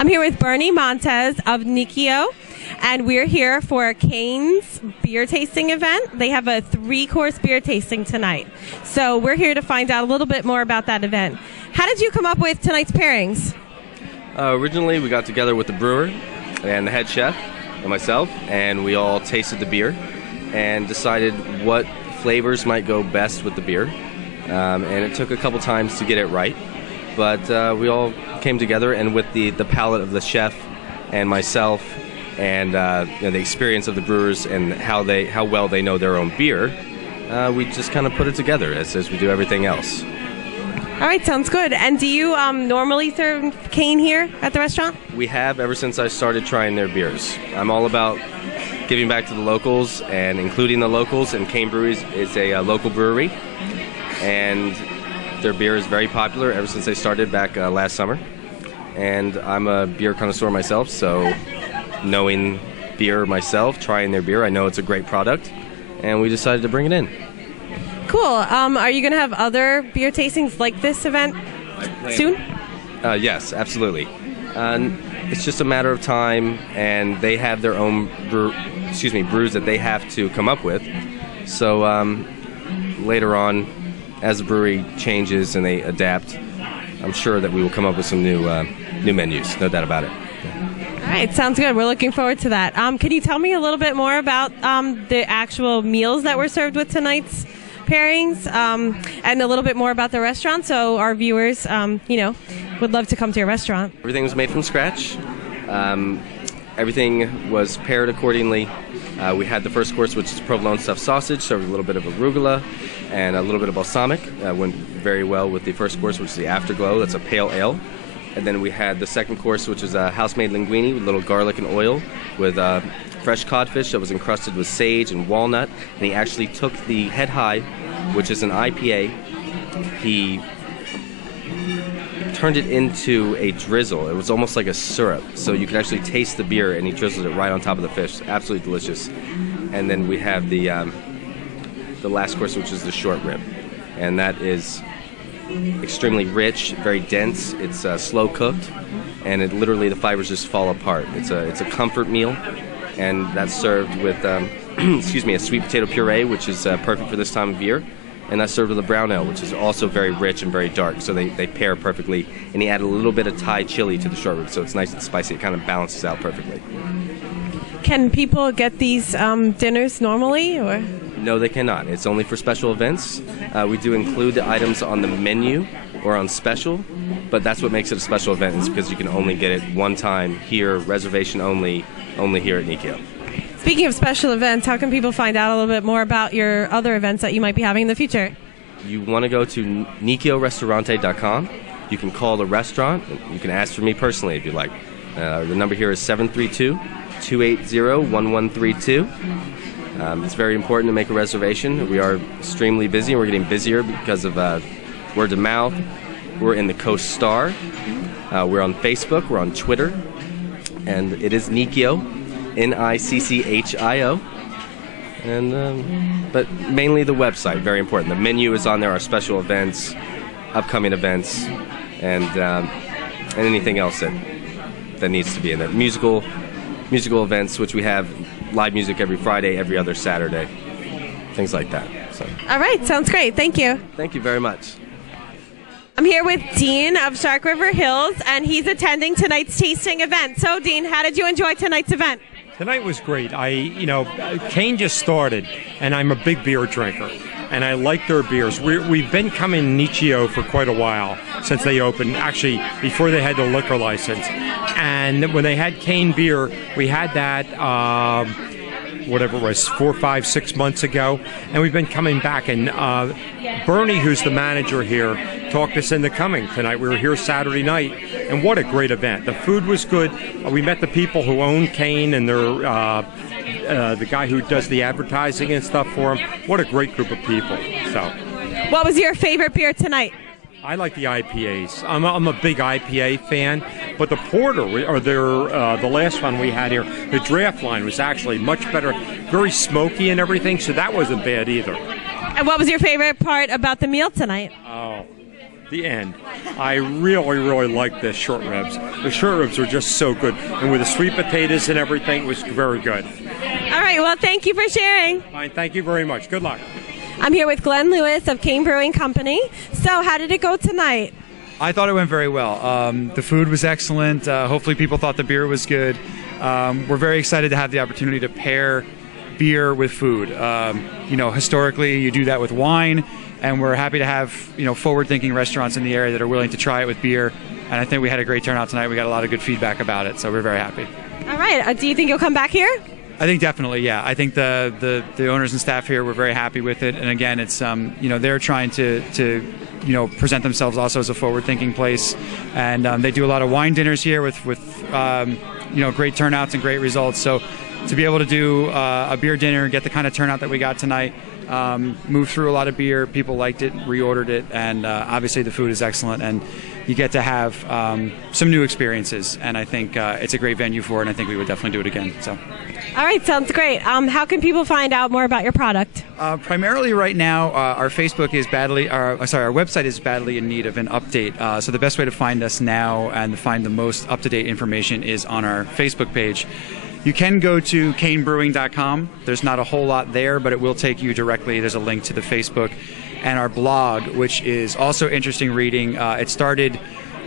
I'm here with Bernie Montez of Nicchio, and we're here for Kane's beer tasting event. They have a 3-course beer tasting tonight. So we're here to find out a little bit more about that event. How did you come up with tonight's pairings? Originally, we got together with the brewer and the head chef and myself, and we all tasted the beer and decided what flavors might go best with the beer. And it took a couple times to get it right, but we all came together, and with the palate of the chef and myself and the experience of the brewers and how well they know their own beer, we just kind of put it together as we do everything else. All right, sounds good. And do you normally serve Kane here at the restaurant? We have ever since I started trying their beers. I'm all about giving back to the locals and including the locals, and Kane Brewing is a local brewery, and their beer is very popular ever since they started back last summer. And I'm a beer connoisseur myself, so knowing beer myself, trying their beer, I know it's a great product, and we decided to bring it in. Cool. Are you going to have other beer tastings like this event soon? Yes, absolutely. It's just a matter of time, and they have their own brews that they have to come up with. So later on, as the brewery changes and they adapt, I'm sure that we will come up with some new menus, no doubt about it. All right, sounds good. We're looking forward to that. Can you tell me a little bit more about the actual meals that were served with tonight's pairings, and a little bit more about the restaurant, so our viewers, would love to come to your restaurant? Everything was made from scratch. Everything was paired accordingly. We had the first course, which is provolone stuffed sausage, served with a little bit of arugula and a little bit of balsamic. Went very well with the first course, which is the Afterglow. That's a pale ale. And then we had the second course, which is a house-made linguine with a little garlic and oil with fresh codfish that was encrusted with sage and walnut. And he actually took the Head High, which is an IPA. He turned it into a drizzle. It was almost like a syrup, so you could actually taste the beer, and he drizzled it right on top of the fish. Absolutely delicious. And then we have the last course, which is the short rib, and that is extremely rich, very dense. It's slow cooked, and it literally, the fibers just fall apart. It's a comfort meal, and that's served with a sweet potato puree, which is perfect for this time of year. And that's served with a brown ale, which is also very rich and very dark, so they pair perfectly. And he added a little bit of Thai chili to the short rib, so it's nice and spicy. It kind of balances out perfectly. Can people get these dinners normally, or? No, they cannot. It's only for special events. We do include the items on the menu or on special, but that's what makes it a special event, is because you can only get it one time here, reservation only here at Nicchio. Speaking of special events, how can people find out a little bit more about your other events that you might be having in the future? You want to go to NicchioRistorante.com. You can call the restaurant. You can ask for me personally if you like. The number here is 732-280-1132. It's very important to make a reservation. We are extremely busy, and we're getting busier because of word of mouth. We're in the Coast Star. We're on Facebook. We're on Twitter. And it is Nicchio. Nicchio, and but mainly the website, very important. The menu is on there, our special events, upcoming events, and anything else that needs to be in there. Musical events, which we have live music every Friday, every other Saturday, things like that. So. All right, sounds great. Thank you. Thank you very much. I'm here with Dean of Shark River Hills, and he's attending tonight's tasting event. So, Dean, how did you enjoy tonight's event? Tonight was great. Kane just started, and I'm a big beer drinker, and I like their beers. We've been coming to Nicchio for quite a while, since they opened, actually before they had the liquor license. And when they had Kane beer, we had that, whatever it was, 4, 5, 6 months ago, and we've been coming back. And Bernie, who's the manager here, talked us into coming tonight. We were here Saturday night, and what a great event. The food was good. We met the people who own Kane, and the guy who does the advertising and stuff for him. What a great group of people. So, what was your favorite beer tonight? I like the IPAs. I'm a big IPA fan, but the porter, or the last one we had here, the draft line was actually much better, very smoky and everything, so that wasn't bad either. And what was your favorite part about the meal tonight? Oh, the end. I really, really like the short ribs. The short ribs were just so good. And with the sweet potatoes and everything, it was very good. All right, well, thank you for sharing. Fine, thank you very much. Good luck. I'm here with Glenn Lewis of Kane Brewing Company. So how did it go tonight? I thought it went very well. The food was excellent. Hopefully people thought the beer was good. We're very excited to have the opportunity to pair beer with food. Historically, you do that with wine, and we're happy to have forward-thinking restaurants in the area that are willing to try it with beer. And I think we had a great turnout tonight. We got a lot of good feedback about it, so we're very happy. All right. Do you think you'll come back here? I think definitely, yeah. I think the owners and staff here were very happy with it. And again, it's they're trying to present themselves also as a forward-thinking place, and they do a lot of wine dinners here with great turnouts and great results. So to be able to do a beer dinner and get the kind of turnout that we got tonight, moved through a lot of beer, people liked it, reordered it, and obviously the food is excellent, and you get to have some new experiences. And I think it's a great venue for it, and I think we would definitely do it again. So. All right, sounds great. How can people find out more about your product? Primarily right now, our Facebook is our website is badly in need of an update. So the best way to find us now and find the most up-to-date information is on our Facebook page. You can go to canebrewing.com. There's not a whole lot there, but it will take you directly. There's a link to the Facebook and our blog, which is also interesting reading. It started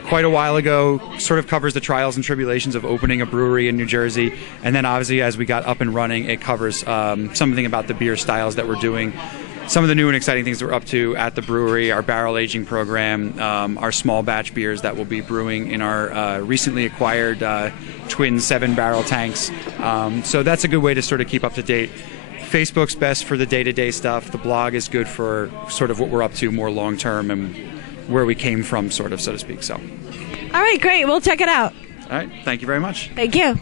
quite a while ago, sort of covers the trials and tribulations of opening a brewery in New Jersey. And then obviously as we got up and running, it covers something about the beer styles that we're doing, some of the new and exciting things that we're up to at the brewery, our barrel aging program, our small batch beers that we'll be brewing in our recently acquired twin 7-barrel tanks. So that's a good way to sort of keep up to date. Facebook's best for the day-to-day stuff. The blog is good for sort of what we're up to more long-term and where we came from, sort of, so to speak. So. All right, great. We'll check it out. All right. Thank you very much. Thank you.